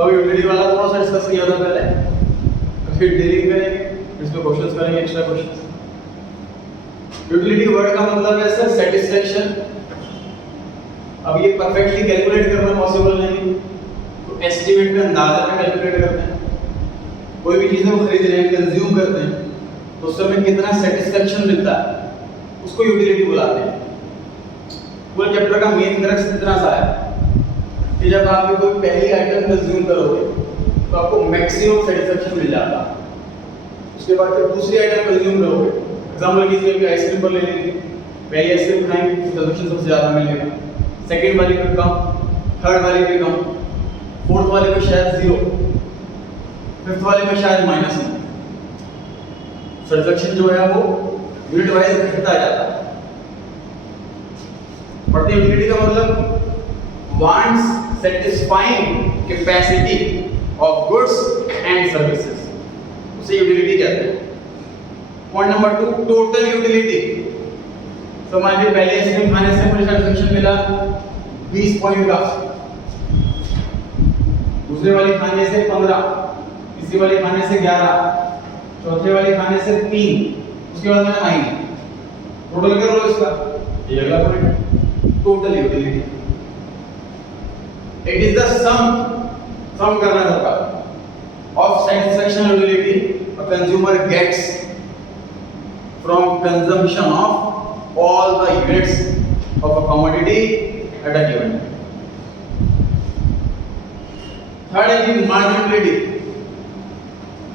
तो अब यूटिलिटी वाला थोड़ा सा डिस्कस किया था पहले, तो फिर डीलिंग करेंगे, इसमें क्वेश्चंस करेंगे, एक्स्ट्रा क्वेश्चंस। यूटिलिटी वर्ड का मतलब है सर सेटिस्फैक्शन। अब ये परफेक्टली कैलकुलेट करना पॉसिबल नहीं, तो एस्टिमेट में अंदाजा में कैलकुलेट करते हैं। कोई भी चीज़ हम खरीद रहे हैं, कंज्यूम करते हैं, तो उस समय कितना सेटिस्फैक्शन मिलता है उसको यूटिलिटी बुलाते हैं। पूरे चैप्टर का मेन क्रक्स इतना सा है कि जब आप कोई पहली आइटम कंज्यूम करोगे तो आपको मैक्सिमम सेटिस्फैक्शन मिल जाता है। उसके बाद जब दूसरी आइटम कंज्यूम करोगे, एग्जांपल कीजिए कि आइसक्रीम पर ले लीजिए, पहली आइसक्रीम खाएंगे तो सेटिस्फैक्शन सबसे ज़्यादा मिलेगा, सेकेंड वाली पे कम, थर्ड वाली पे कम, फोर्थ वाले पे शायद 0, फिफ्थ वाले में शायद माइनस में। सेटिस्फैक्शन जो है वो यूनिट वाइज घटता जाता है। बढ़ती यूटिलिटी का मतलब wants satisfying capacity of goods and services, उसे यूटिलिटी कहते हैं। Point number 2, total utility. तो मान लीजिए पहले आइसक्रीम खाने से मुझे सेटिस्फैक्शन मिला 20 पॉइंट का, दूसरे वाली खाने से 15, तीसरी वाली खाने से 11, चौथे वाली खाने से 3, उसके बाद मैंने आई टोटल कर लो इसका, ये अगला point total utility. It is the sum करना होगा of satisfaction utility a consumer gets from consumption of all the units of a commodity at a given. Third है मार्जिनलिटी।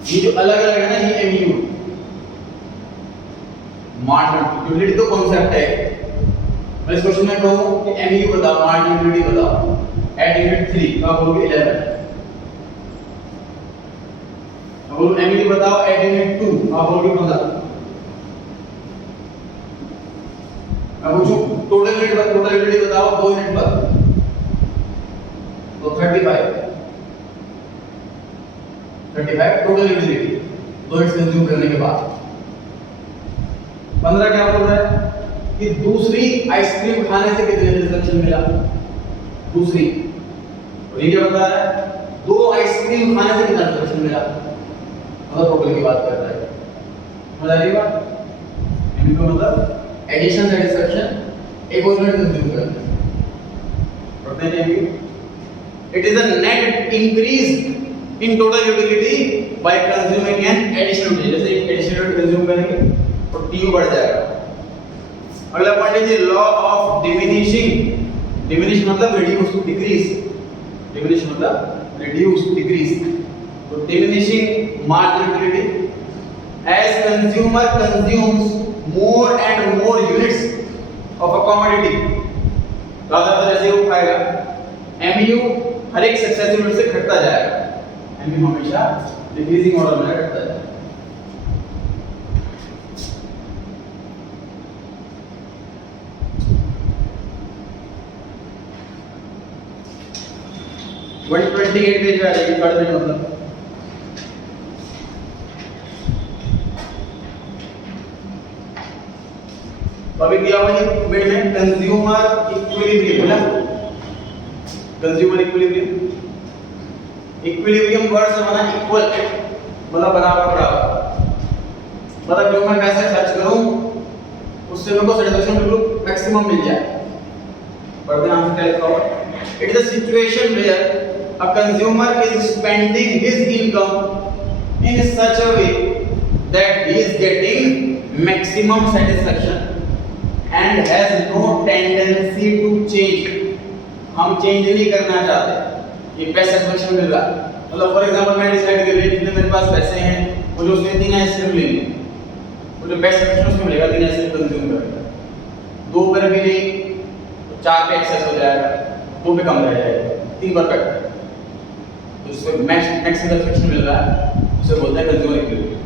ये जो अलग अलग है ना, ये एमयू मार्जिन यूटिलिटी तो कॉन्सेप्ट है। मैं इस क्वेश्चन में कहूं कि एमयू बताओ, मार्जिन यूटिलिटी बताओ, एट यूनिट 3 का बोलोगे 11। अब बोलो एमयू बताओ एट यूनिट 2 का बोलोगे 15। अब पूछो टोटल यूटिलिटी बताओ 2 यूनिट पर, तो 35 टोटल यूटिलिटी 2 यूनिट कंज्यूम करने के बाद। 15 क्या बोल रहा है कि दूसरी आइसक्रीम खाने से कितने सेटिस्फैक्शन मिला, दूसरी। और ये क्या बता रहा है 2 आइसक्रीम खाने से कितना सेटिस्फैक्शन मिला, मतलब टोटल की बात कर रहा है। समझ आ रही बात? इनको मतलब एडिशन सेटिस्फैक्शन एक और यूनिट कंज्यूम करना। पढ़ते हैं कि it is a net increase in total utility bye consuming an additional unit. जैसे एक एडिशनल यूनिट कंज्यूम करेंगे तो टीयू बढ़ जाएगा। अगला पॉइंट है लॉ ऑफ डिमिनिशिंग। डिमिनिश मतलब रिड्यूस टू डिक्रीज, डिमिनिश मतलब रिड्यूस टू डिक्रीज। तो diminishing margin utility as consumer consumes more and more units of a commodity. ज्यादातर जैसे वो खाएगा, एमयू हर एक सक्सेसिव यूनिट से घटता जाएगा, एमयू हमेशा डिक्रीजिंग ऑर्डर में घटता जाएगा। वन 28 पेज पे आ जाएगी, थर्ड पेज मतलब। अभी दिया हुआ है मिड में कंज्यूमर इक्विलिब्रियम है ना, कंज्यूमर इक्विलिब्रियम। इक्विलिब्रियम वर्ड से बना इक्वल, मतलब बराबर बराबर। मतलब जो मैं पैसे खर्च करूं उससे मेरे को सेटिस्फैक्शन बिल्कुल मैक्सिमम मिल जाए। पढ़ते हैं आंसर क्या लिखा हुआ। It is a situation where a consumer is spending his income in such a way that he is getting maximum satisfaction and has no tendency to change। हम चेंज नहीं करना चाहते, ये बेस्ट सेटिस्फैक्शन मिल रहा है। मतलब फॉर एग्जांपल मैं decide कर लिया जितने मेरे पास पैसे हैं मुझे उसमें 3 आइसक्रीम लेनी है, मुझे बेस्ट सेटिस्फैक्शन उसमें मिलेगा 3 आइसक्रीम कंज्यूम करेगा। 2 पर भी नहीं तो 4 पे एक्सेस हो जाएगा, 2 पे कम रह जाएगा, 3 परफेक्ट। तो इसको मैक्स सेटिस्फैक्शन मिल रहा है, उसे बोलते हैं कंज्यूमर इक्विलिब्रियम।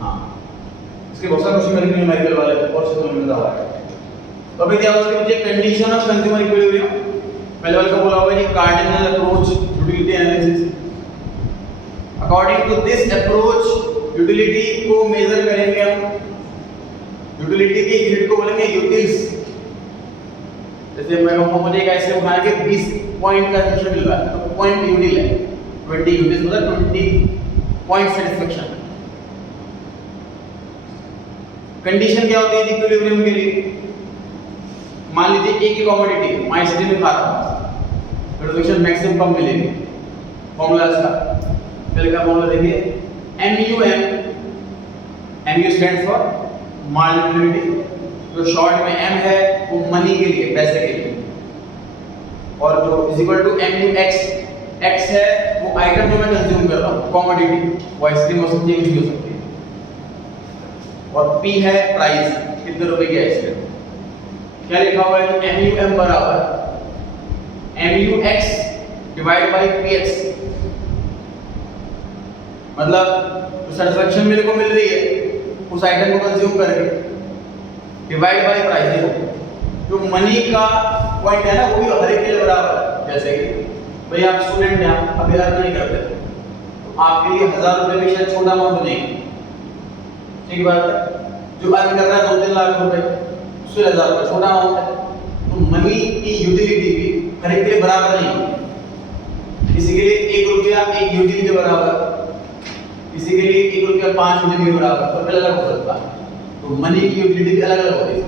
हाँ, इसके बहुत सारे क्वेश्चन करेंगे न्यूमेरिकल वाले और से समझ में आता है। तो अभी क्या होगा कि कंडीशन ऑफ कंज्यूमर इक्विलिब्रियम पहले वाले का बोला हुआ है कि cardinal approach utility analysis. According to this approach utility को मेजर करेंगे हम, यूटिलिटी के यूनिट को बोलेंगे यूटिल्स। जैसे मैं कहूँ मुझे एक आइसक्रीम खाने के 20 पॉइंट का सेटिस्फेक्शन मिल रहा है, तो पॉइंट यूटिल है, 20 यूटिल मतलब 20 पॉइंट सेटिस्फेक्शन। कंडीशन क्या होती है इक्विलिब्रियम के लिए? मान लीजिए एक ही कमोडिटी मैं आइसक्रीम में खा रहा हूँ, सेटिस्फेक्शन मैक्सिमम कब मिलेगी? फॉर्मूला इसका पहले का फॉर्मूला देखिए, MUM, MU स्टैंड्स फॉर मार्जिनलिटी, जो शॉर्ट में M है वो मनी के लिए, पैसे के लिए, और जो is equal to MUX, X है वो आइटम जो मैं कंज्यूम कर रहा हूँ, कमोडिटी, वो आइसक्रीम हो सकती है, कुछ भी हो सकती है, और P है प्राइस, कितने रुपए की आइसक्रीम। क्या लिखा हुआ है कि MUM बराबर MUX डिवाइड बाई PX, मतलब सेटिस्फेक्शन मेरे को मिल रही है उस आइटम को कंज्यूम करके, डिवाइड बाय प्राइस है, जो मनी का पॉइंट है ना वो भी हर एक के लिए बराबर है। जैसे कि भाई आप स्टूडेंट हैं, आप अभी अर्न नहीं करते, तो आपके लिए 1000 रुपए भी शायद छोटा अमाउंट नहीं, ठीक बात है। जो अर्न कर रहा है 2-3 लाख रुपए, उसके 1000 रुपए छोटा अमाउंट है। तो मनी की यूटिलिटी भी हर एक के लिए बराबर नहीं है। किसी के लिए 1 रुपया 1 यूटिलिटी के बराबर, किसी के लिए 1 रुपया 5 यूटिलिटी के बराबर, तो अलग हो सकता है। तो मनी की यूटिलिटी भी अलग अलग होती है।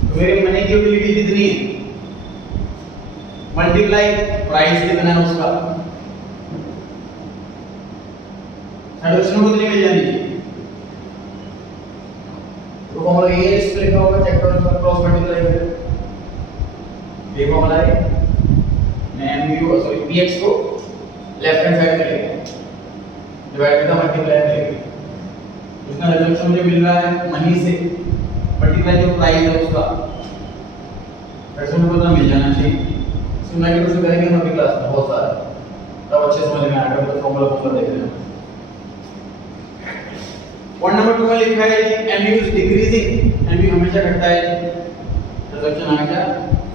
तो मेरे मनी की यूटिलिटी कितनी है, मल्टीप्लाई प्राइस कितना है उसका, सेटिस्फेक्शन कितनी मिल जानी चाहिए। तो फॉर्मूला ये इस पे लिखा होगा, चेक करो इसका क्रॉस मल्टीप्लाई करें, ये फॉर्मूला है, मैं MU सॉरी PX को लेफ्ट हैंड साइड में लेंगे, डिवाइड बाय मल्टीप्लाई करेंगे, उसका रिजल्ट मुझे मिल रहा है मनी से मल्टीप्लाई जो प्राइस है उसका, ऐसे में पता मिल जाना चाहिए। इसको मल्टीप्लाई करेंगे हम अगली क्लास में बहुत सारा, तब अच्छे समझ में आएगा, तो फॉर्मूला देख लेना। पॉइंट नंबर 2 में लिखा है MU इज डिक्रीजिंग, MU हमेशा घटता है, रिजल्ट हमेशा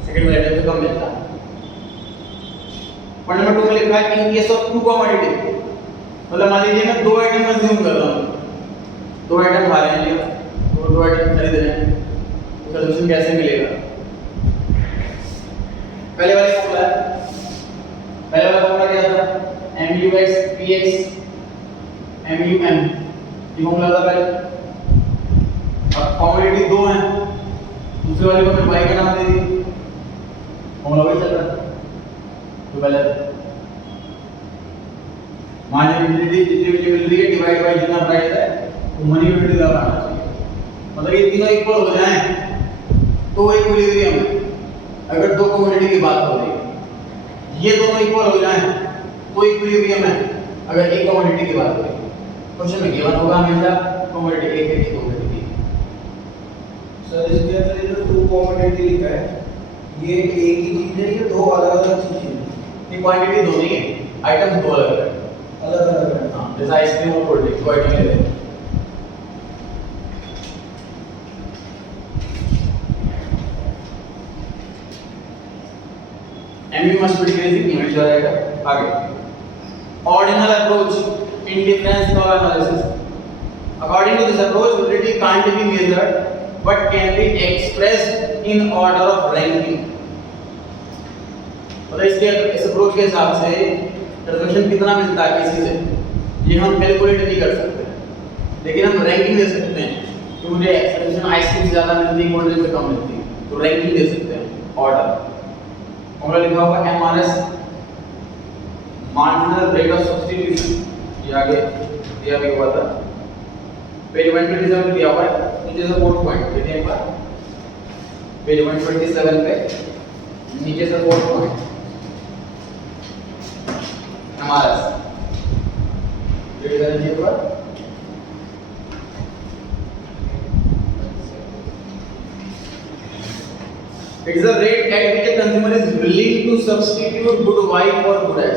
सेकंड वाले आइटम से कम मिलता है। पॉइंट नंबर 2 में लिखा है इन केस ऑफ 2 कमोडिटी, मतलब मान लीजिए मैं 2 आइटम कंज्यूम कर रहा हूँ, 2 आइटम खा रहे हैं, तो 2 आइटम खरीद रहे हैं, तो सोल्यूशन कैसे मिलेगा? पहले वाला फॉर्मूला है, पहले वाला फॉर्मूला क्या था, MUX PX MUM, ये फॉर्मूला था पहले। अब कमोडिटी 2 हैं, दूसरे वाले को मैंने y का नाम दे दिया, फॉर्मूला वही चल रहा है तो पहले मार्जिनलिटी जितनी मुझे मिल रही है डिवाइड बाय जितना प्राइस है, तो मनी यूटिलिटी का आना चाहिए, मतलब ये तीनों इक्वल हो जाएं तो इक्विलिब्रियम है। अगर 2 कमोडिटी की बात हो रही है, ये दोनों इक्वल हो जाएं तो इक्विलिब्रियम है, अगर एक कमोडिटी की बात हो रही है। क्वेश्चन में गिवन होगा हमेशा कमोडिटी एक है कि 2 कमोडिटी। सर इसके अंदर ये जो 2 कमोडिटी लिखा है, ये एक ही चीज है या 2 अलग-अलग चीजें हैं? ये क्वांटिटी 2 नहीं है, आइटम्स 2 अलग है, अलग-अलग है। हां, जैसे आइसक्रीम और कोल्ड ड्रिंक, 2 आइटम ले लेते हैं। MU must be decreasing, image आ जाएगा आगे। Ordinal approach in difference curve analysis. According to this approach, utility can't be measured but can be expressed in order of ranking. मतलब इसके इस अप्रोच के हिसाब से सेटिस्फेक्शन कितना मिलता है किसी से, ये हम कैलकुलेट नहीं कर सकते, लेकिन हम रैंकिंग दे सकते हैं कि मुझे सेटिस्फेक्शन आइसक्रीम से ज़्यादा मिलती है, कोल्ड ड्रिंक से कम मिलती है, तो रैंकिंग दे सकते हैं, ऑर्डर। फॉर्मूला लिखा हुआ MRS, marginal rate of substitution, ये आगे दिया भी हुआ था, पेज 127 दिया हुआ है, नीचे से 4 पॉइंट देखिए एक बार, पेज 127 पे नीचे से 4 पॉइंट MRS रेट करने के बाद it is a rate at which a consumer is willing to substitute good Y for good X.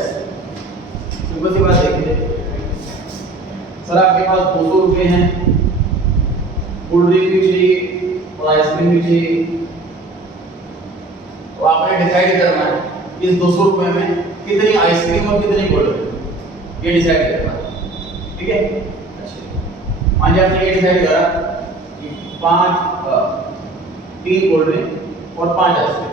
Simple सी बात देखिए, सर आपके पास 200 रुपए हैं, कोल्ड ड्रिंक भी चाहिए और आइसक्रीम भी चाहिए, तो आपने डिसाइड करना है इस 200 रुपए में कितनी आइसक्रीम और कितनी कोल्ड ड्रिंक, ये डिसाइड करना है, ठीक है। अच्छा, मान लीजिए आपने ये डिसाइड करा कि 3 कोल्ड ड्रिंक और 5 आइसक्रीम,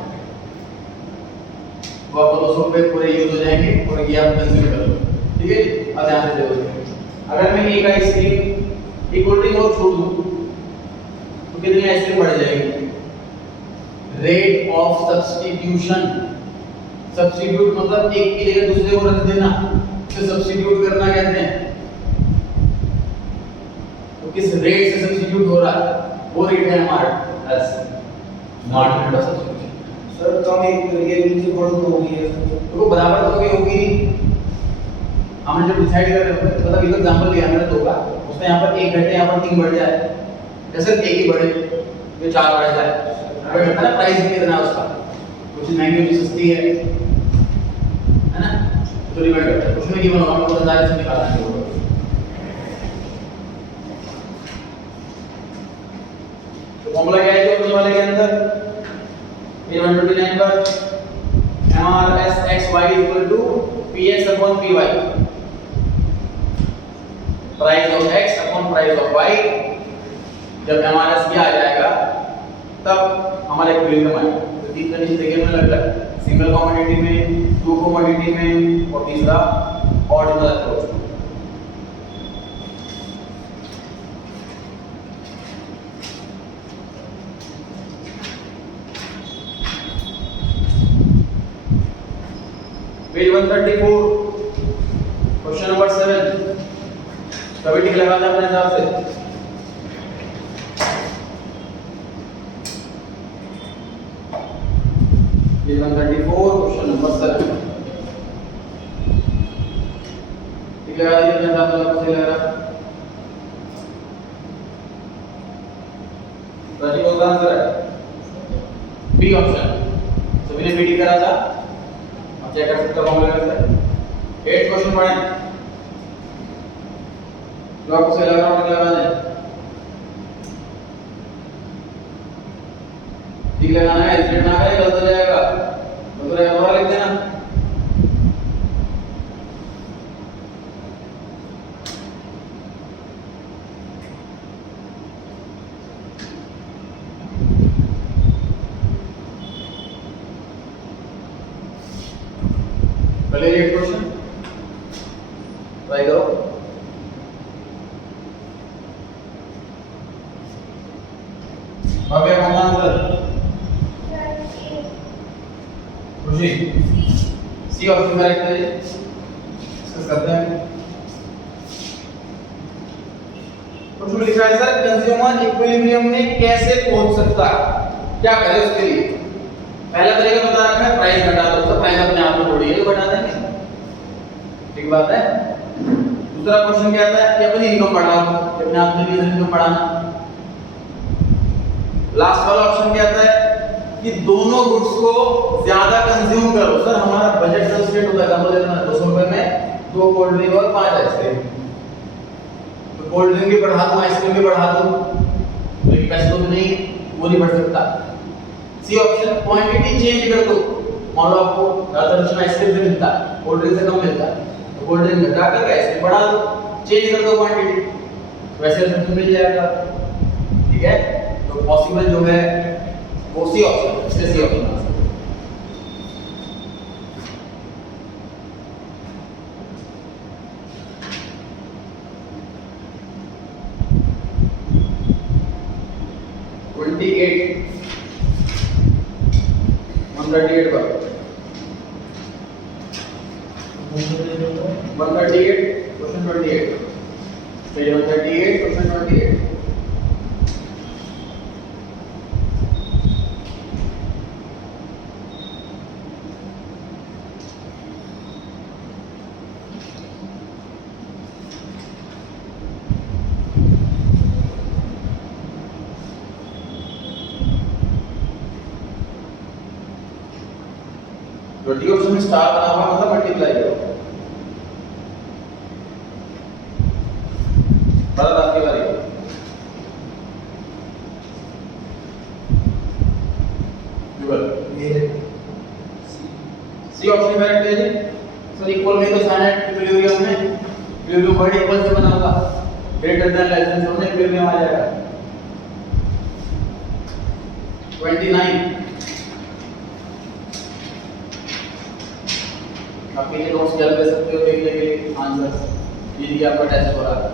तो आपको 200 रुपये पूरे यूज हो जाएंगे और ये आप कंज्यूम कर लो। ठीक है, अब ध्यान से देखो, अगर मैं एक आइसक्रीम एक कोल्ड ड्रिंक और छोड़ दूं तो कितनी आइसक्रीम बढ़ जाएगी? Rate of substitution. सब्स्टिट्यूट मतलब एक की जगह दूसरे को रख देना, तो सब्स्टिट्यूट करना कहते हैं। तो किस रेट से सब्स्टिट्यूट हो रहा है, वो रेट है हमारा एस, not rate of substitution. Sir कम एक ये नीचे बढ़ तो होगी है सर, तो वो बराबर तो होगी नहीं। हमने जब डिसाइड कर रहे थे, मतलब एक एग्जांपल लिया मैंने 2 का, उसने यहाँ पर 1 घटे, यहाँ पर 3 बढ़ जाए, जैसे एक ही बढ़े ये 4 बढ़ जाए, बट ना प्राइस भी कितना है उसका, कुछ महंगी कुछ सस्ती है ना, तो डिपेंड करता है उसमें गिवन होगा, हमको अंदाजा से निकालना है। तो फॉर्मूला क्या है जो अपने वाले के अंदर ये 129 पर MRSXY PX upon PY, price of x upon price of y। जब MRS क्या आ जाएगा तब हमारा इक्विलिब्रियम आएगा। तो 3 कंडीशन देखिए मैंने लगता है, सिंगल कमोडिटी में, 2 कमोडिटी में और तीसरा ordinal approach. Page 134 question number 7, सभी टिक लगा दें अपने हिसाब से। पेज 134 क्वेश्चन नंबर 7 टिक लगा दीजिए अपने हिसाब से, आपको सही लग रहा है? राशि कौन सा आंसर है? बी ऑप्शन, सभी ने बी टिक करा था, चेक कर सकते हो फॉर्मूला से। 8 क्वेश्चन पढ़ें, जो आपको सही लग रहा है लगा दें। ठीक लगाना है, स्ट्रेट ना करें, गलत हो जाएगा, दूसरा दोबारा लिख देना। पहले 8 क्वेश्चन ट्राई करो। अब क्या कौन आंसर? खुशी सी ऑप्शन करेक्ट है, डिस्कस करते हैं। क्वेश्चन में लिखा है सर, कंज्यूमर इक्विलिब्रियम में कैसे पहुंच सकता है, क्या करे उसके लिए? पहला तरीका बता रखा है, प्राइस घटा दो, तो प्राइस अपने आप में थोड़ी है तो घटा देंगे, ठीक बात है। दूसरा क्वेश्चन क्या आता है कि अपनी इनकम बढ़ाओ, अपने आप में इनकम बढ़ाना। लास्ट वाला ऑप्शन क्या आता है कि दोनों गुड्स को ज्यादा कंज्यूम करो। सर हमारा बजट जो सेट होता है, एग्जांपल देता हूं 200 रुपए में 2 कोल्ड ड्रिंक और 5 आइसक्रीम, तो कोल्ड ड्रिंक भी बढ़ा दूं, आइसक्रीम भी बढ़ा दूं, तो एक पैसे तो नहीं, वो नहीं बढ़ सकता। सी ऑप्शन, क्वांटिटी चेंज कर दो, मान लो आपको ज्यादा आइसक्रीम से मिलता है, कोल्ड ड्रिंक से कम मिलता है, तो कोल्ड ड्रिंक घटा कर आइसक्रीम बढ़ा दो, चेंज कर दो क्वांटिटी, वैसे तो मिल जाएगा। ठीक है, तो पॉसिबल जो है वो सी ऑप्शन, इसलिए C option answer. D option में स्टार बना हुआ मतलब मल्टीप्लाई करो। भारत आपकी बारी है। सी ऑप्शन करेक्ट है जी। सर इक्वल में तो साइन है इक्विलिब्रियम में, इक्विलिब्रियम वर्ड इक्वल से बना होगा, ग्रेटर देन लेस देन दोनों इक्विलिब्रियम आ जाएगा। 29 आप पीछे नोट्स जल्द दे सकते हो देखने के लिए आंसर। ये दिया आपका टेस्ट हो रहा है।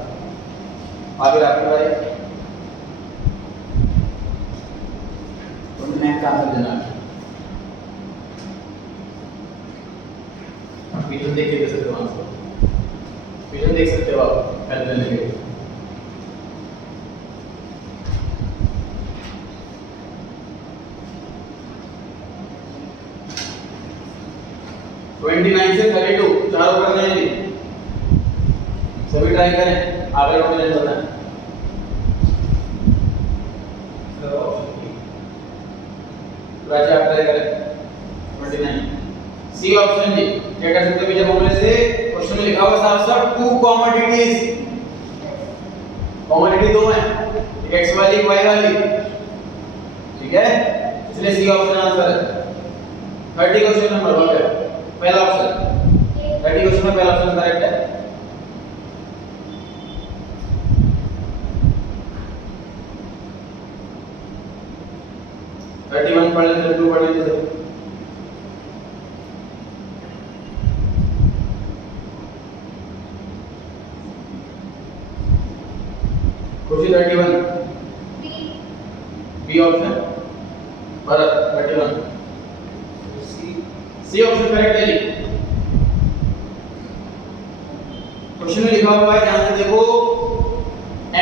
आगे आपके बारे तो मैथ का आंसर देना है। पीछे देख के दे सकते हो आंसर। पीछे देख सकते हो आप हेल्प लेने के लिए। ट्वेंटी 29 से 32 चारों करने हैं जी। सभी ट्राई करें। आगे लोग मुझे बताएं। Sir option B. राजा आप ट्राई करें। 29 सी ऑप्शन जी। क्या कर सकते हो पीछे फॉर्मूले से क्वेश्चन में लिखा हुआ साफ साफ टू कमोडिटीज। कमोडिटी दो हैं, एक एक्स वाली एक वाई वाली, ठीक है, इसलिए सी ऑप्शन आंसर है। 30 क्वेश्चन नंबर हो गया पहला ऑप्शन। 30 क्वेश्चन में पहला ऑप्शन करेक्ट है। वन पढ़ लेते 2 पढ़ लेते। Khushi 31 B option. Bharat 31 C option correct है जी। क्वेश्चन में लिखा हुआ है ध्यान से देखो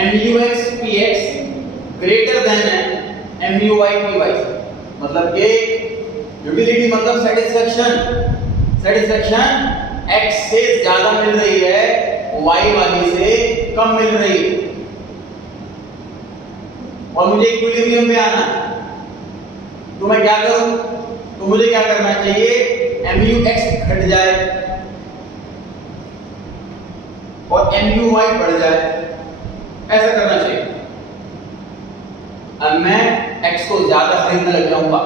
MUX PX ग्रेटर देन है MUY PY। मतलब कि यूटिलिटी मतलब सेटिस्फेक्शन X से ज्यादा मिल रही है Y वाली से कम मिल रही है और मुझे इक्विलिब्रियम पे आना है। तो मैं क्या करूं? तो मुझे क्या करना चाहिए? MUX घट जाए और MUY बढ़ जाए, ऐसा करना चाहिए। अब मैं X को ज्यादा खरीदने लग जाऊंगा,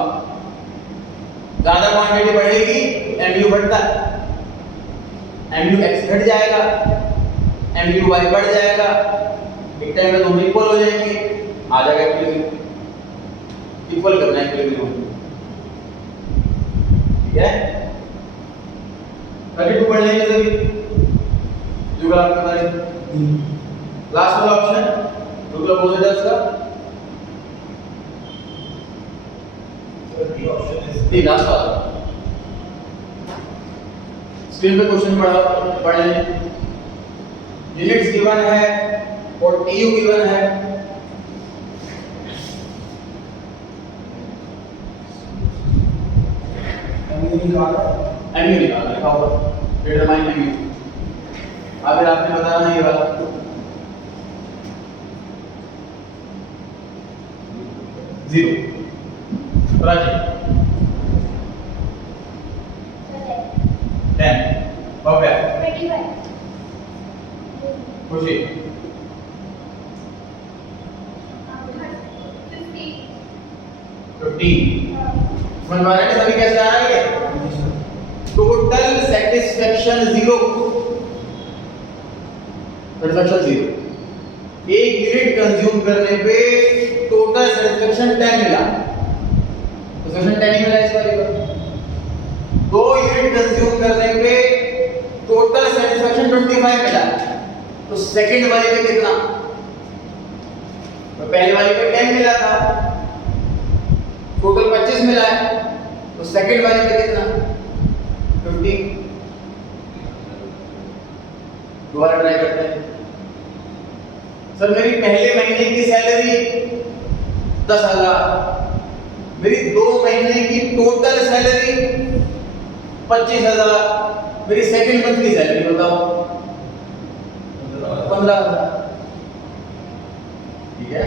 ज्यादा क्वांटिटी बढ़ेगी, MU बढ़ता है, MUX घट जाएगा, MUY बढ़ जाएगा, एक टाइम में दोनों इक्वल हो जाएंगे, आ जाएगा इक्विलिब्रियम। इक्वल करना है इक्विलिब्रियम, ठीक है। 32 पढ़ लेंगे सभी। जुगल आपके बारे लास्ट वाला ऑप्शन जुगल अपोजिटर्स का D option is D last वाला। स्क्रीन पे क्वेश्चन पढ़ लें। यूनिट्स गिवन है और टीयू गिवन है। MU निकाला MU निकाल लिखा होगा डिटरमाइन MU। अगर आपने बताना है ये वाला जीरो प्राची 10 भव्या 25 खुशी 15 मनवाने के सभी कैसे आ रहे हैं? Total satisfaction zero. Satisfaction zero. एक यूनिट कंज्यूम करने पे टोटल सेटिस्फेक्शन 10 मिला, सेटिस्फेक्शन 10 ही मिला इस वाले का। 2 यूनिट कंज्यूम करने पे टोटल सेटिस्फेक्शन 25 मिला, तो सेकंड वाले पे कितना? तो पहले वाले पे 10 मिला था, टोटल 25 मिला है, तो सेकंड वाले पे कितना? 50। दोबारा ट्राई करते हैं। सर मेरी पहले महीने की सैलरी 10,000, मेरी 2 महीने की टोटल सैलरी 25,000, मेरी सेकंड मंथ की सैलरी बताओ 15,000। ठीक है,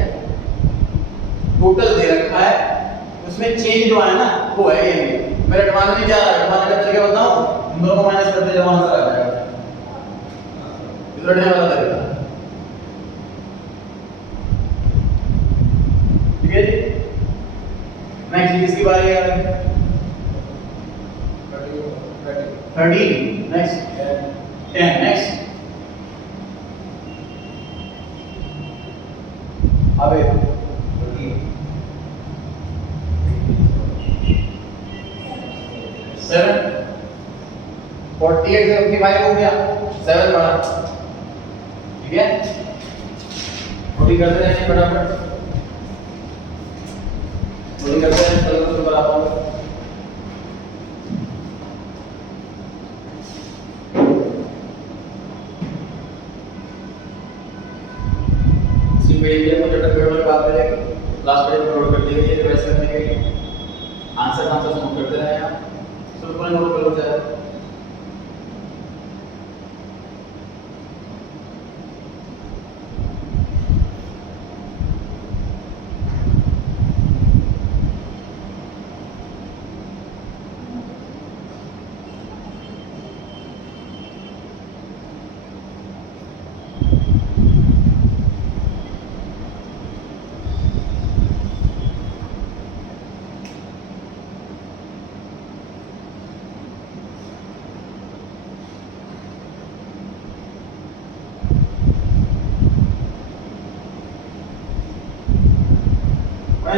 टोटल दे रखा है, उसमें चेंज जो है ना वो है ये। मेरा एडवांस नहीं जा रहा, एडवांस का तरीका बताऊं, इन दोनों को माइनस करते जब आंसर आ जाएगा। इधर रटने वाला तरीका, ठीक है जी। नेक्स्ट किसकी बारी है? 13 नेक्स्ट 10 नेक्स्ट अबे 7 14 48 से 55 हो गया, 7 बढ़ा, ठीक है। नोटिंग करते हैं फटाफट, नोटिंग करते हैं, चलो उसके बराबर इसी पीडीएफ को चैप्टर पेपर में बात करेंगे, लास्ट पेज में नोट कर दिए ये रिवाइज करने के लिए आंसर नोट करते रहे आप, सब नोट कर लो चाहे।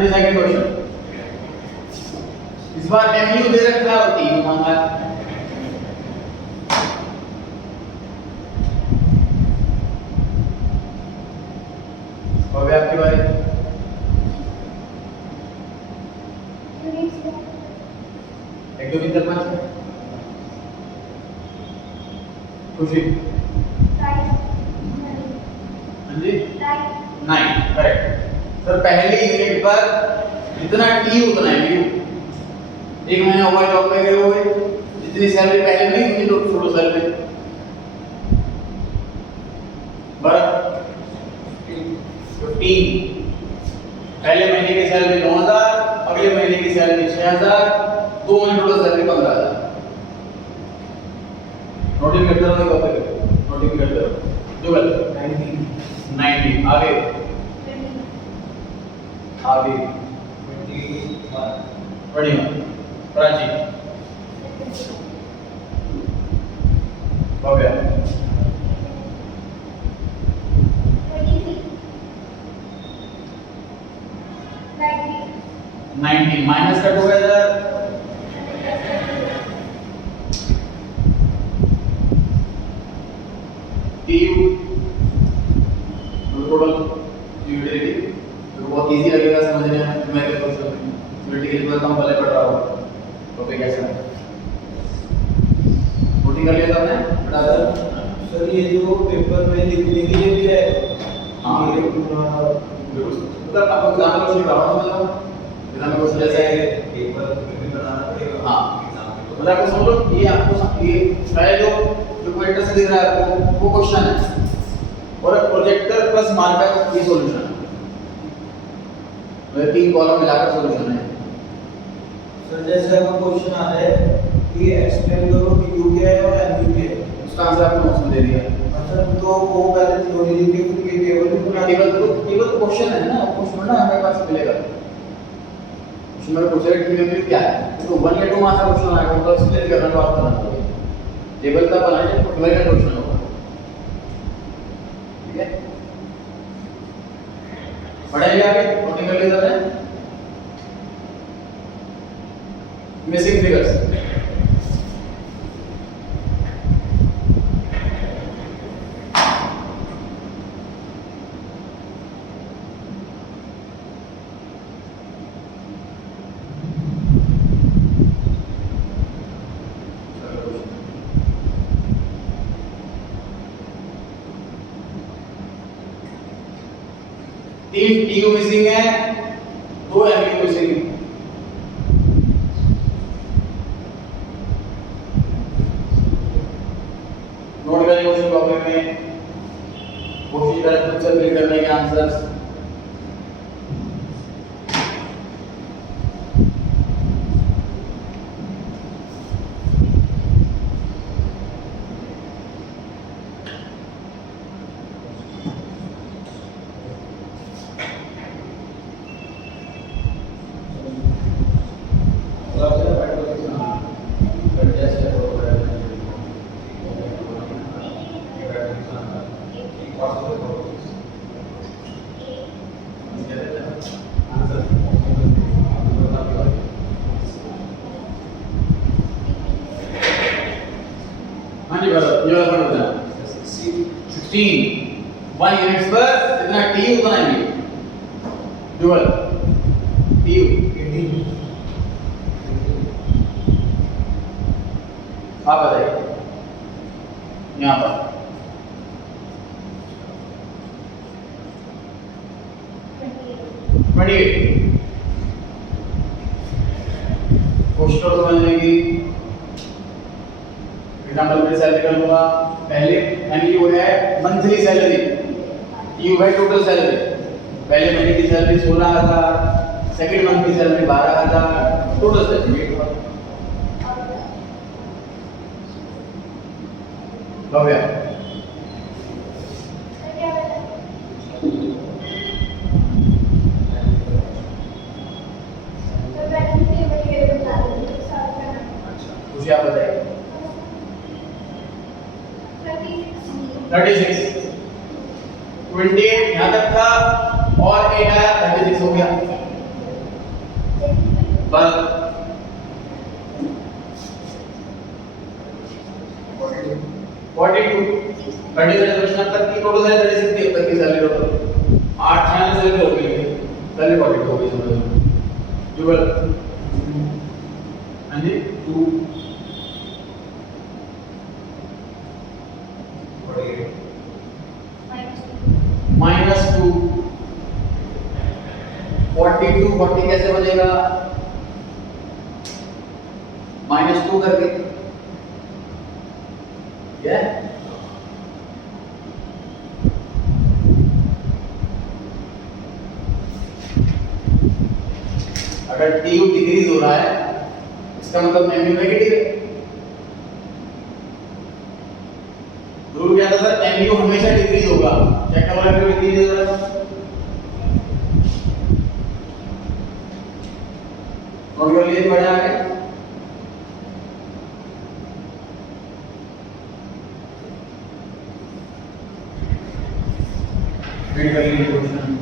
सेकंड क्वेश्चन, इस बार एमयू दे रखा है और टीयू मांगा है। और आपकी बारी, एक दो तीन चार पाँच खुशी, हाँ जी 9 करेक्ट। सर पहली यूनिट पर जितना टी उतना है यू, एक महीना हुआ जॉब पे गए हुए, जितनी सैलरी पहले मिली उतनी तो छोड़ो सैलरी बराबर 15, पहले महीने की सैलरी 9000, अगले महीने की सैलरी 6000, 2 महीने टोटल सैलरी 15000। नोटिंग करते रहो, कॉपी करो, नोटिंग करते रहो। जो गलत 90 आगे आगे 21 प्राची हो गया 90 माइनस कट हो गया इधर, टीयू टोटल यूटिलिटी तो बहुत इजी लगेगा समझने में। मैं क्या सोच रहा हूँ यूटिलिटी के लिए तो हम पहले पढ़ रहा हूँ तो पे कैसे नोटिंग कर लिया था आपने बता दो। सर ये जो पेपर में लिखने के लिए भी है, हाँ ये मतलब आपको एग्जाम्पल कुछ लिखा हुआ मतलब एग्जाम्पल कुछ जैसे पेपर भी बनाना पड़ेगा। हाँ मतलब आपको समझो ये आपको ये पहले जो क्वेश्चन से दिख रहा है आपको वो क्वेश्चन है और प्रोजेक्टर प्लस मार्कर ये सॉल्यूशन है, मतलब 3 कॉलम मिलाकर सॉल्यूशन है। सर जैसे अगर क्वेश्चन आ रहा है कि एक्सप्लेन करो कि यू क्या है और एम क्या है, उसका आंसर आपको नोट्स में दे दिया। मतलब तो वो पहले थ्योरी लिख के फिर ये टेबल भी बना टेबल तो क्वेश्चन है ना, क्वेश्चन ना हमारे पास मिलेगा। क्वेश्चन में पूछेगा कि मेमोरी क्या है, तो 1 या 2 मार्क्स का क्वेश्चन आएगा, तो एक्सप्लेन करना बात करना होगा। टेबल का बनाने तो 12 का क्वेश्चन होगा, ठीक है। पढ़ाइए आगे, नोटिंग कर लीजिए आपने मिसिंग फिगर्स। तीन टीयू मिसिंग है, 2 एमयू मिसिंग है। नोट करें क्वेश्चन कॉपी में, कोशिश करें खुद से फिल करने के आंसर्स। 16 1 यूनिट्स पर कितना टीयू उतना ही डुअल टीयू 18 आप बताइए यहाँ पर क्वेश्चन समझने की एग्जांपल पे सैलरी का लूंगा पहले एमयू है मंथली सैलरी यू है टोटल सैलरी पहले महीने की सैलरी 16,000 सेकंड मंथ की सैलरी 12,000 टोटल सैलरी हो गया कुछ आप बताइए 36 28 यहाँ तक था और 8 आया 36 हो गया बस 42 37 तक की टोटल है 36 की तक की सैलरी टोटल 8 चैनल सैलरी हो गई सैलरी 42 हो गई समझ लो जुगल हाँ जी 2 -2 42 40 कैसे बनेगा -2 करके क्या अगर टीयू डिक्रीज हो रहा है इसका मतलब एमयू नेगेटिव है रूल क्या था सर एमयू हमेशा डिक्रीज होगा चेक करना एमयू डिक्रीज हो रहा है नोट कर लिए बढ़िया आगे रीड कर लीजिए क्वेश्चन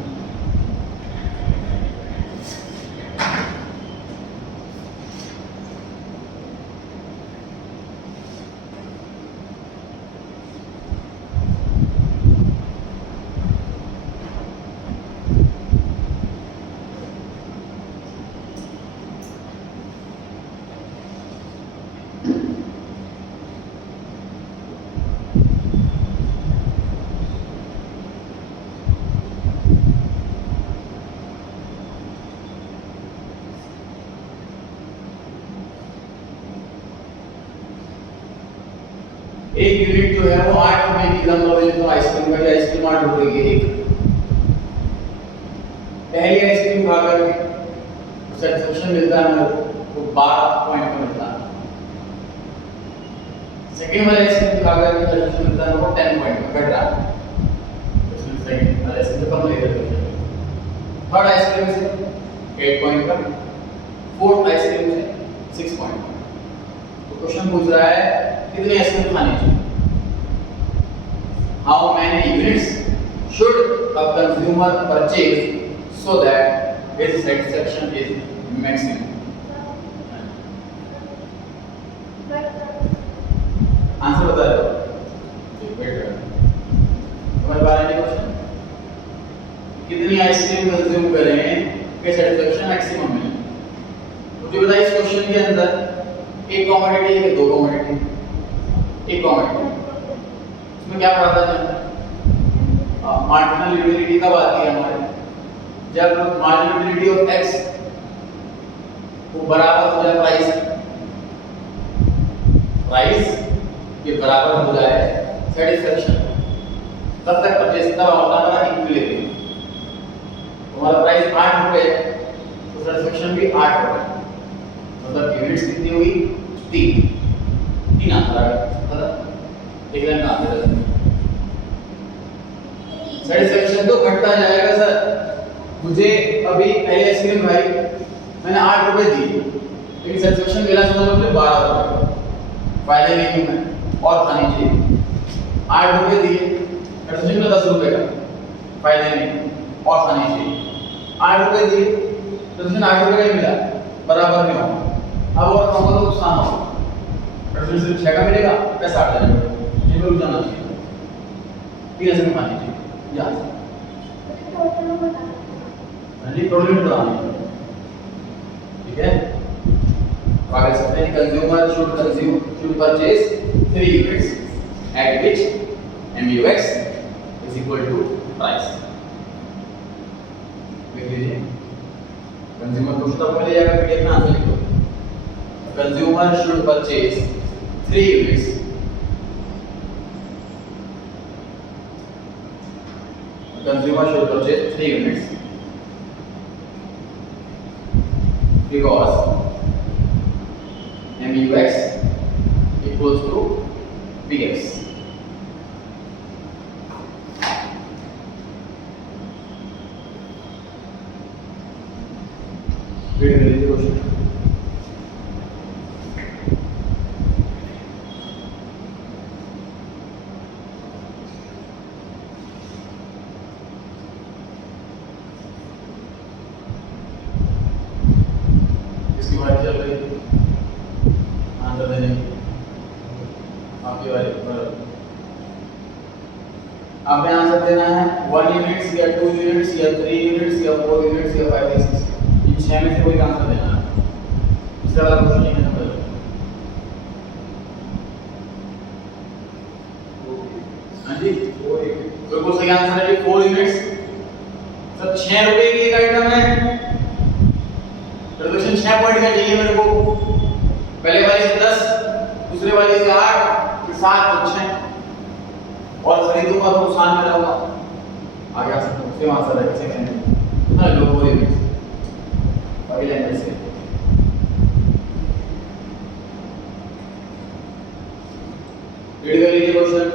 एक यूनिट जो है वो 8 रुपए की एग्जांपल ले तो आइसक्रीम का आइसक्रीम 8 रुपए की एक पहली आइसक्रीम खा करके सैटिस्फैक्शन मिलता है हमें तो 12 पॉइंट का मिलता है सेकंड वाला आइसक्रीम खा करके सैटिस्फैक्शन मिलता है वो 10 पॉइंट का घट रहा है इसमें सेकंड वाला आइसक्रीम तो कम लेगा थर्ड आइसक्रीम से 8 पॉइंट का फोर्थ आइसक्रीम से 6 पॉइंट तो क्वेश्चन पूछ रहा है कितने आइसक्रीम खाने चाहिए how many units should a consumer purchase so that his satisfaction is maximum answer बता दो समझ पा रहे हैं क्वेश्चन कितनी आइसक्रीम कंज्यूम करें कि सैटिस्फैक्शन मैक्सिमम मिले मुझे बताइए इस क्वेश्चन के अंदर एक कमोडिटी है कि दो कमोडिटी एक कमोडिटी इसमें क्या पढ़ा था मार्जिनल यूटिलिटी कब आती है हमारे जब मार्जिनल यूटिलिटी ऑफ एक्स को बराबर हो जाए प्राइस के बराबर हो जाए सैटिस्फैक्शन तब तक परचेज तब होता है हमारा इक्विलिब्रियम हमारा प्राइस 8 रुपए तो सैटिस्फैक्शन भी 8 रुपए मतलब यूनिट्स कितनी हुई 3 आंसर आ गया एक लाइन का आंसर है सैटिस्फैक्शन तो घटता जाएगा सर मुझे अभी पहले आइसक्रीम खाई मैंने 8 रुपए दी लेकिन सैटिस्फैक्शन मिला समझ लो 12 रुपए फायदे नहीं हूं मैं और खानी चाहिए 8 रुपए दिए सैटिस्फैक्शन में 10 रुपए का फायदे नहीं और खानी चाहिए 8 रुपए दिए सैटिस्फैक्शन 8 रुपए का ही मिला बराबर नहीं होगा अब और कम तो नुकसान होगा। सिर्फ 6 का मिलेगा पैसा 8 जाएगा ये भी रुक जाना चाहिए 3 आइसक्रीम खानी चाहिए यहाँ से। हाँ जी, टोटल बताना है, ठीक है। आगे सकते हैं consumer should purchase 3 units at which MUX is equal to price. लिख लीजिए, कंज्यूमर क्वेश्चन आपको मिल जाएगा PDF में, आंसर लिख दो। Consumer should purchase 3 units because MUX equals to PX। Read कर लीजिए क्वेश्चन। इसकी बात चल रही है, आंसर देने की आपकी बारी। आपने आंसर देना है 1 यूनिट्स या 2 यूनिट्स या 3 यूनिट्स या 4 यूनिट्स या 5 या 6, इन 6 में से कोई आंसर देना है। इसका वाला क्वेश्चन नहीं है नंबर। हाँ जी, बिल्कुल सही आंसर है जी, 4 यूनिट्स। सब 6 रुपए की एक आइटम है, प्रोडक्शन 6 पॉइंट का चाहिए मेरे को। पहले वाले से 10, दूसरे वाले से 8, फिर 7 तो 6, और खरीदूंगा तो नुकसान में रहूंगा। आगे आ सकते हैं, सेम आंसर है सेकंड में। हाँ, लो 4 यूनिट्स अगले लाइन से। रीड कर लीजिए क्वेश्चन।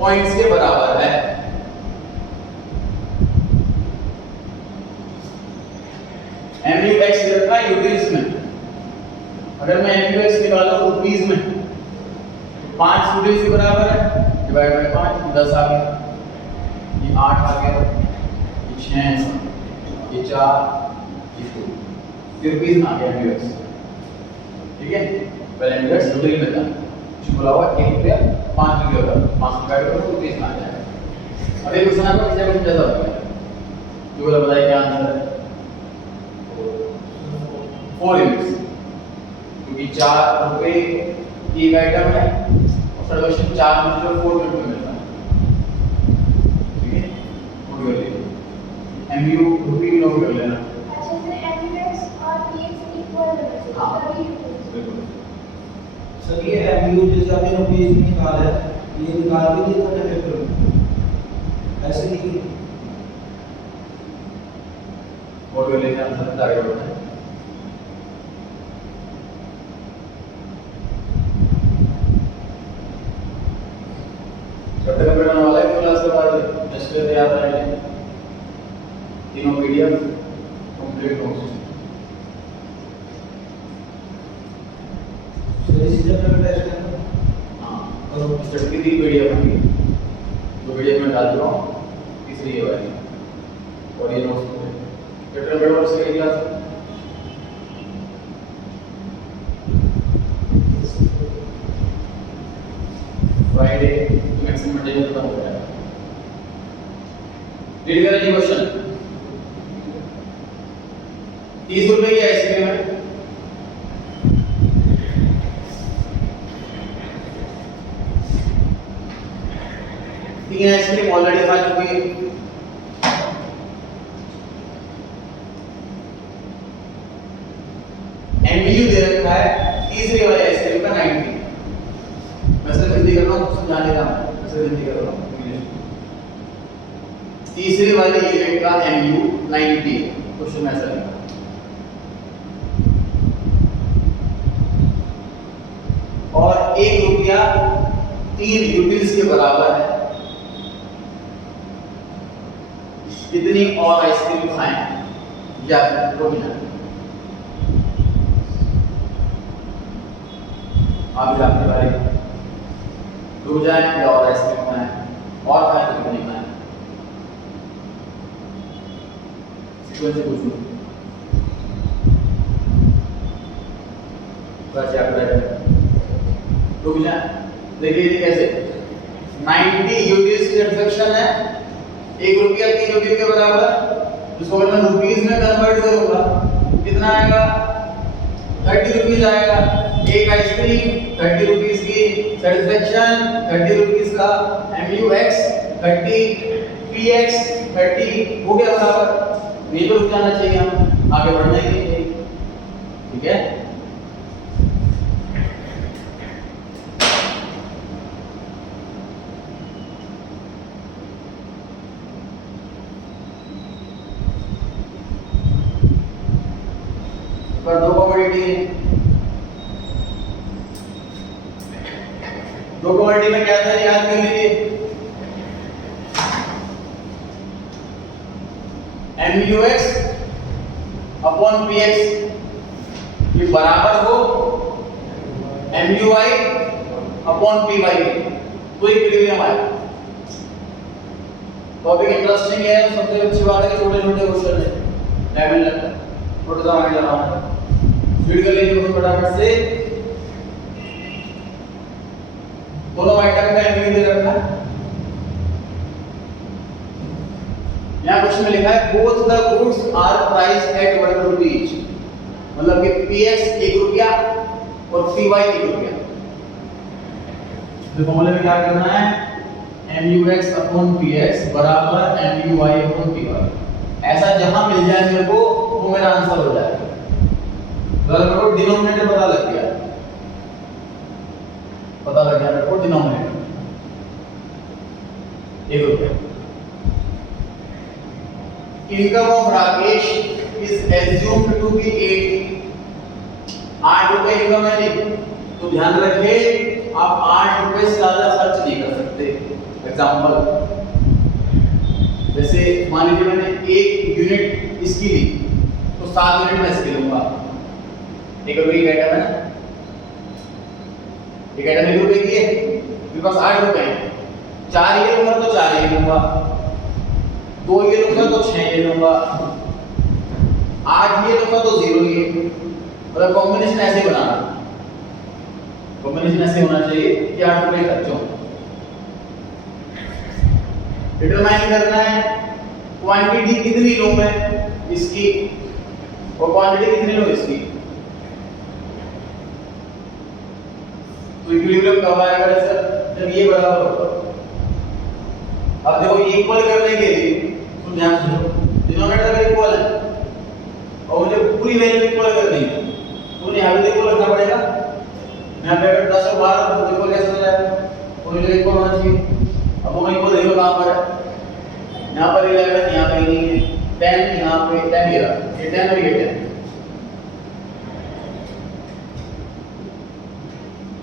₹5 के बराबर है। MUX रखा है यूटिल्स में, अगर मैं MUX निकालूं रुपीस में, 5 यूटिल्स के बराबर है, डिवाइड बाय 5, 10 आ गया, ये 8 आ गया, ये 6, ये 4, ये 2, ये रुपीस में आ गया MUX, ठीक है। पहले MUX यूटिल में था, बोला हुआ 1 रुपया 5 रुपये होगा, 5 डिवाइड करो तो रुपीस में आ जाएगा। अब एक क्वेश्चन आपको किसी क्वेश्चन जैसा होता है, जो बोला बताइए क्या आंसर है। 4 यूनिट्स, क्योंकि 4 रुपए की एक आइटम है और सॉल्यूशन 4 में जो 4 यूनिट में मिलता है, ठीक है। नोट कर लीजिए, MU रुपये में नोट कर लेना। अच्छा, तो MUX और PX इक्वल है, हाँ, तभी बिल्कुल। सर ये MU जैसे आपने रुपीस में निकाला है, ये निकाल के दिया था फैक्टर में, ऐसे नहीं। नोट कर लीजिए आंसर, आगे बढ़ते हैं। जब तक कंप्लीट होने वाला है क्लास के बाद जस्ट याद रखें, तीनों PDF कंप्लीट हो। इसी जगह पे टेस्ट करना। हाँ, और स्टडी की 3 PDF होंगी, 2 PDF में डाल दूँगा, तीसरी ये वाली, और ये नोट्स पेट्रोल पेट्रोल से क्लास फ्राइडे मैक्सिमम मंडे में खत्म हो जाएगा। रीड करें जी क्वेश्चन। 30 रुपए की आइसक्रीम है, तीन आइसक्रीम ऑलरेडी खा चुकी है, MU दे रखा है तीसरी वाली आइसक्रीम का 90। मैं सिर्फ हिंदी कर रहा हूँ, समझा नहीं रहा हूँ, मैं सिर्फ हिंदी कर रहा हूँ। तीसरी वाली यूनिट का MU 90, क्वेश्चन ऐसा लिखा। और 1 रुपया 3 यूटिल्स के बराबर है। कितनी और आइसक्रीम खाएं या फिर रोक जाए। आप आपकी बारी, रुक जाए या और आइसक्रीम खाएं और खाएं तो नहीं खाएं, सीक्वेंस से पूछूं बस याद रखें। रुक जाए, देखिए ये कैसे 90 यूनिट्स की ट्रांजैक्शन है, 1 रुपया 3 यूनिट के बराबर है, इसको मैं रुपीस में कन्वर्ट करूंगा कितना आएगा 30 रुपीस आएगा। एक आइसक्रीम 30 रुपीस की, सेटिस्फैक्शन 30 रुपीस का, MUX 30, PX 30 हो गया बराबर। ये तो रुक जाना चाहिए, हम आगे बढ़ना ही नहीं चाहिए, ठीक है। पर दो कमोडिटी है, दो कमोडिटी में क्या था याद कर लीजिए, MUX अपॉन PX ये बराबर हो MUI अपॉन PY, तो इक्विलिब्रियम आएगा। टॉपिक इंटरेस्टिंग है, सबसे अच्छी बात है कि छोटे छोटे क्वेश्चन है, टाइम नहीं लगता, छोटा सा माइंड लगाना है। स्पीड कर लीजिए बहुत फटाफट से, दोनों आइटम का एमयू दे रखा है। यहाँ क्वेश्चन में लिखा है both the goods are priced at 1 rupees, मतलब कि PX 1 रुपया और PY 1 रुपया। तो फॉर्मूले में क्या करना है, MUX अपॉन PX बराबर MUI अपॉन PY। ऐसा जहां मिल जाए मेरे को वो मेरा आंसर हो जाएगा। अगर मेरे को डिनोमिनेटर पता लग गया मेरे को डिनोमिनेटर 1 रुपया। Income of Rakesh is assumed to be 8 रुपए इनकम है नहीं, तो ध्यान रखिए आप 8 रुपए से ज्यादा खर्च नहीं कर सकते। एग्जांपल जैसे मान लीजिए मैंने 1 यूनिट इसकी ली तो 7 यूनिट मैं इसकी लूंगा। एक रुपए की आइटम है ना, एक आइटम 1 रुपए की है, मेरे पास 8 रुपए हैं, 4 ये लूंगा तो 4 ये लूंगा, 2 ये लूंगा तो 6 ये लूंगा, 8 ये लूंगा तो 0 ये, मतलब कॉम्बिनेशन ऐसे बनाना, कॉम्बिनेशन ऐसे होना चाहिए कि 8 रुपए खर्च हो। डिटरमाइन करना है क्वांटिटी कितनी लूं मैं इसकी और क्वांटिटी कितनी लूं इसकी, तो इक्विलिब्रियम कब आएगा सर, जब ये बराबर होगा। अब देखो इक्वल करने के लिए तो ध्यान सुनो, डिनोमिनेटर का इक्वल है और मुझे पूरी वैल्यू इक्वल करनी है, तो मुझे यहाँ पे इक्वल रखना पड़ेगा। यहाँ पे अगर 10 और 12 तो इक्वल कैसे हो जाएगा, तो मुझे इक्वल होना चाहिए। अब वो इक्वल देखो कहाँ पर है, यहाँ पर 11, यहाँ पे नहीं है 10, यहाँ पे 10 ये 10 और ये 10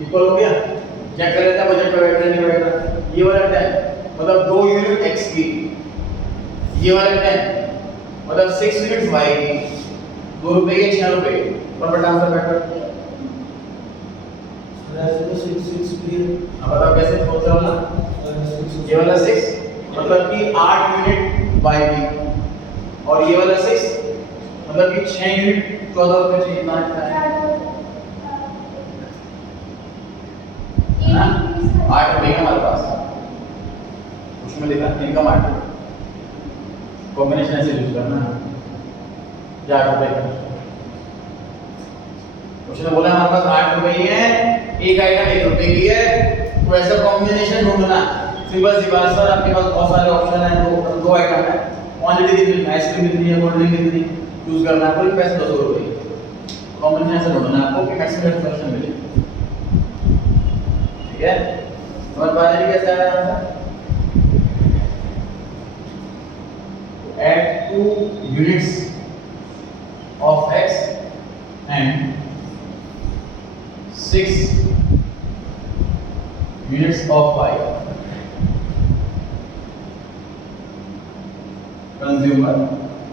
इक्वल हो गया। चेक कर लेते हैं बजट पे बैठ रहा नहीं बैठ रहा। ये वाला 10 मतलब 2 यूनिट x की, ये वाला 10 मतलब 6 यूनिट्स y की, 2 रुपए के 6 रुपए प्रॉफिट आंसर बैठ रहा है। अब बताओ कैसे सोच रहा हूं, ये वाला 6 मतलब कि 8 यूनिट y की और ये वाला 6 मतलब कि 6 यूनिट 14 रुपए से कितना आता है ना, 8 रुपए का हमारे पास, उसमें लिखा इनकम 8 रुपए, कॉम्बिनेशन ऐसे यूज करना है 8 रुपए का। उसने बोला हमारे पास 8 रुपए ही है, एक आइटम 1 रुपए की है, तो ऐसा कॉम्बिनेशन ढूंढना। सिंपल सी बात सर, आपके पास बहुत सारे ऑप्शन हैं, दो आइटम है, क्वांटिटी कितनी, आइसक्रीम कितनी है, कोल्ड ड्रिंक कितनी, यूज करना है, कोई पैसे 200 रुपए, कॉम्बिनेशन ऐसे ढूंढना है आपको कि मैक्सिमम सेटिस्फैक्शन मिले। ठीक है, समझ पा रहे हैं कैसे आया answer. Add 2 units of x and 6 units of y. Consumer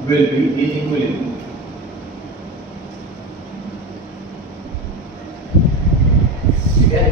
will be in equilibrium. ठीक है,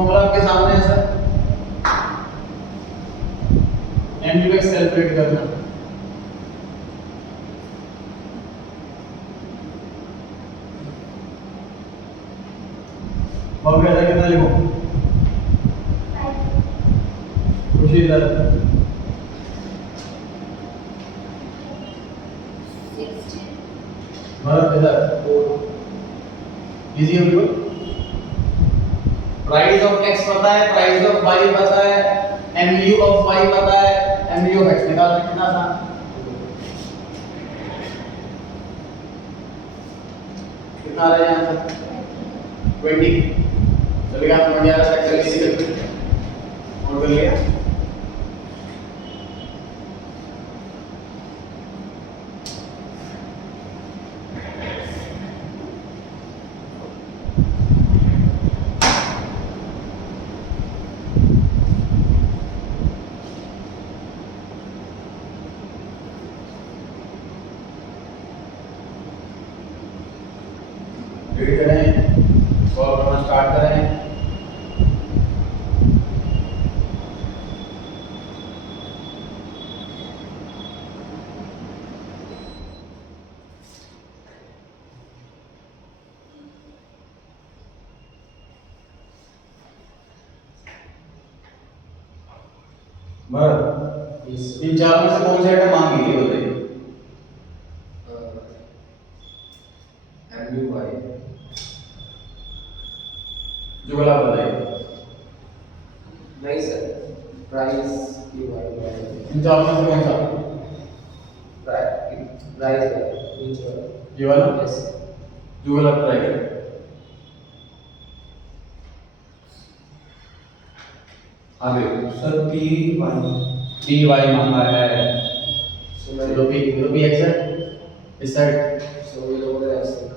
फॉर्मूला आपके सामने है सर। MUX कैलकुलेट करना। और ऐसा कितना लिखो? खुशी इधर 60 मतलब इधर इजी हो गया। प्राइस ऑफ x पता है, प्राइस ऑफ y पता है, MU ऑफ y पता है, MU ऑफ x निकालना कितना आसान। कितना आ रहा है आंसर? 20। चलिए आप समझ आ रहा है चलिए इसी करते हैं। और कर लिया। रीड करें, सॉल्व करना स्टार्ट करें। बराबर इन चार में से कौन सा आइटम मांगी थी बताइए। MUY जो गला बताइए। नहीं सर, प्राइस की बात इन चार में से कौन सा? प्राइस है नीचे वाला। ये वाला यस जो गला ट्राई करें। आगे सर PY मांगा है। सो मैं रूपी x है इस साइड। सो ये लोग ऐसे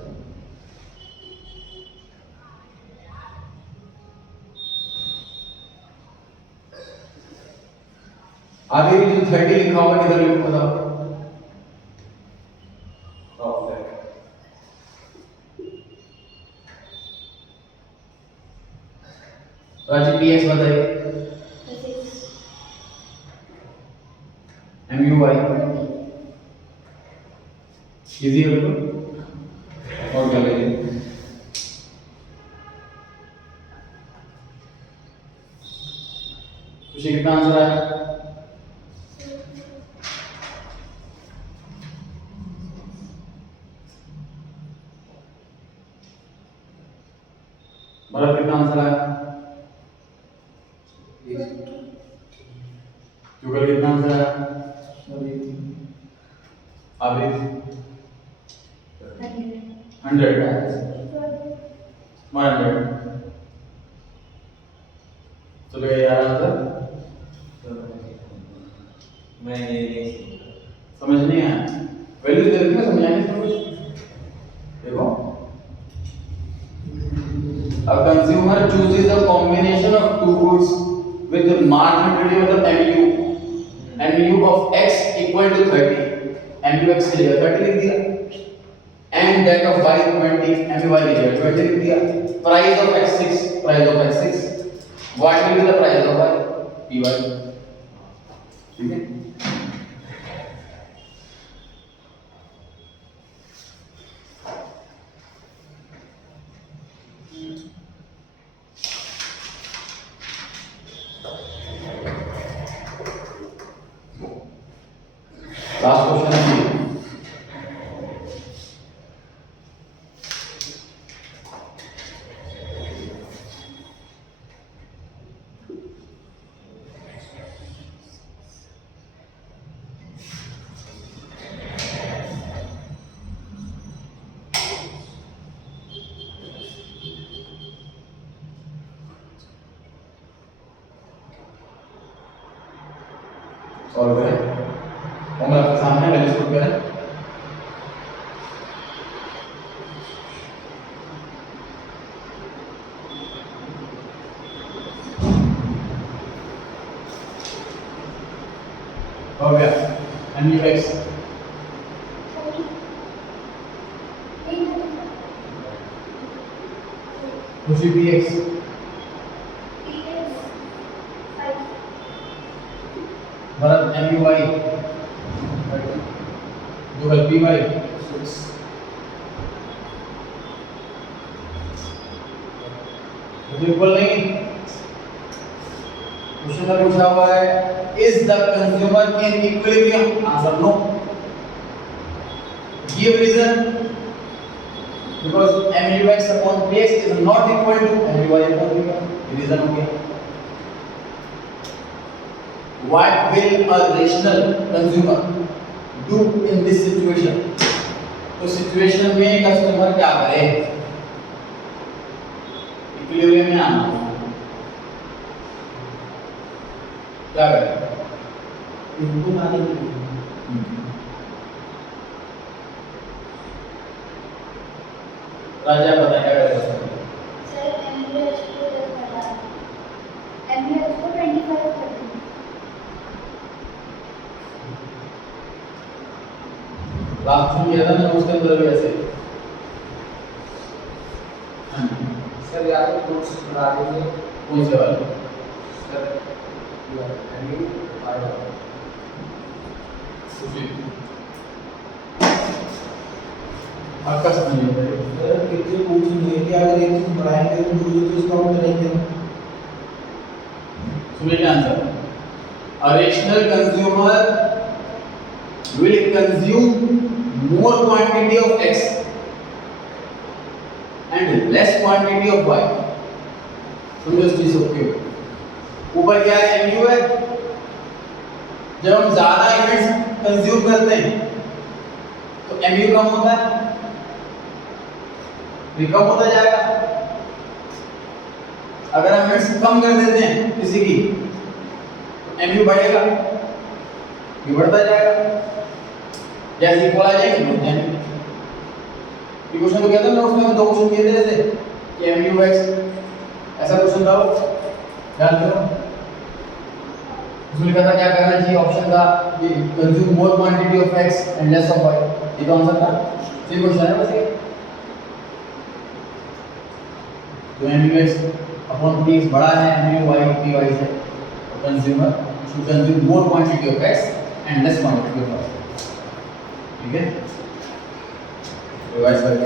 आगे भी जो 30 लिखा होगा किधर लिखो बताओ। राजी px बताइए। MUY इजी है बिल्कुल। और क्या लेंगे? खुशी कितना आंसर आया? बराबर कितना आंसर आया? जुगल कितना आंसर आया? आबिद 100 100 चलो ये यार आंसर मैं ये समझ नहीं आया। वैल्यू दे रखी है समझाने में कुछ देखो। A consumer chooses a combination of two goods with margin value मतलब MU of x equal to 30। MUX के लिए 30 लिख दिया and that of y 20। MUY के लिए 20 लिख दिया। Price of x 6 what will be the price of y? PY ठीक है। लास्ट क्वेश्चन है सॉल्व करें। फॉर्मूला आपके सामने वैल्यूज पुट करें। हो गया MUX खुशी PX MUI जो है PY 6 तो इक्वल नहीं। क्वेश्चन में पूछा हुआ है is the consumer in equilibrium, answer no. Give reason because MUX upon PX is not equal to MUY upon PY, reason हो गया। What will a rational consumer do in this situation? तो situation में customer क्या करे? Equilibrium में आना, क्या करे? इनको आने के लिए राजा बता क्या करेगा? सर MUX को करना है, MUX को 25 कर दूँ। लास्ट में किया था मैंने उसके अंदर भी ऐसे। हाँ सर या तो नोट्स बना दीजिए कौन से वाले? सर एमयू आया आपका समझिए सर कितने पूछ लिए कि अगर एक चीज बढ़ाएंगे तो दूसरी चीज काउंट करेंगे। सुनिए क्या answer. A rational consumer will consume more quantity of X and less quantity of Y। समझो इस चीज को। ऊपर क्या है? MU है। जब हम ज्यादा यूनिट्स कंज्यूम करते हैं तो MU कम होता है, भी कम होता जाएगा। अगर हम यूनिट्स कम कर देते हैं किसी की तो MU बढ़ेगा, भी बढ़ता जाएगा। जैसे इक्वल आ जाएंगे बढ़ जाएंगे। ये क्वेश्चन तो कहता है नोट्स में दो क्वेश्चन किए थे जैसे कि MUX ऐसा क्वेश्चन था, ध्यान करो। उसमें लिखा था क्या करना चाहिए, ऑप्शन था कि consume more quantity of X and less of Y। ये तो आंसर था। ये क्वेश्चन है बस ये। तो MUX अपॉन P बड़ा है MUY PY से, तो consumer should consume more quantity of X and less quantity of Y। ठीक है, रिवाइज करके